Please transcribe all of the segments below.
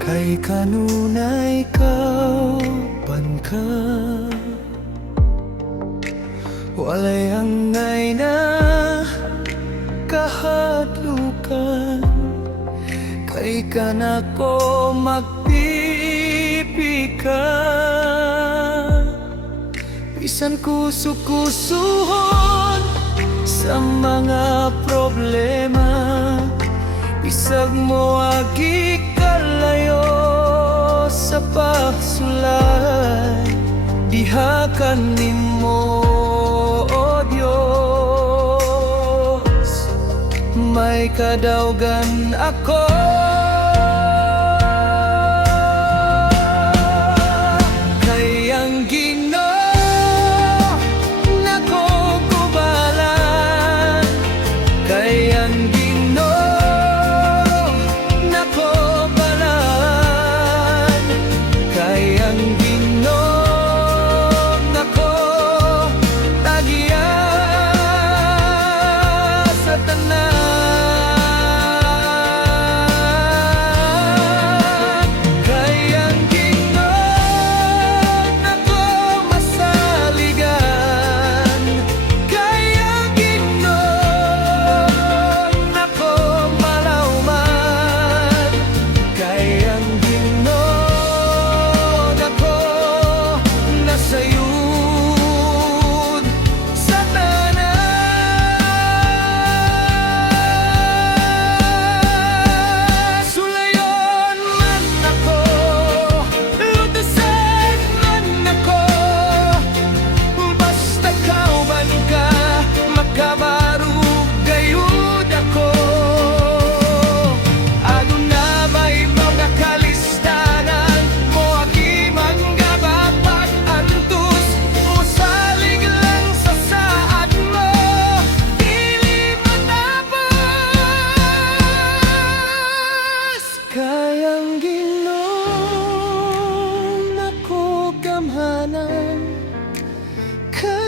Kay kanunay kauban ka, walay angay na kahadlukan. Kay kanako magpipika, bisan kusukusuhon sa mga problema. Isag mo agi kalayo sa pasulay, dihakan nimo o Dios, may kadaugan ako. Kay ang Ginoo nako kubalan, kay ang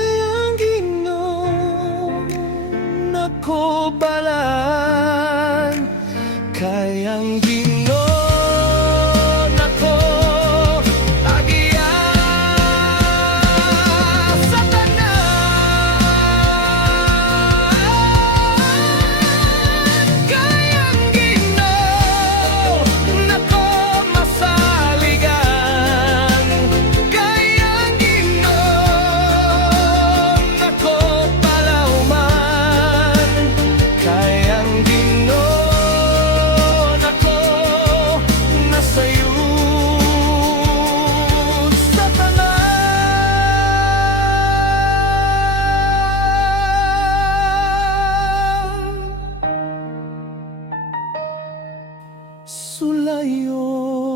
kayang Ginoo nako balan, kayang Ginoo nako agiya sa tanan. Kayang Ginoo nako masaligan, kayang Ginoo nako palauman, kayang Ginoo nako nasayud sa tanan. Sulayon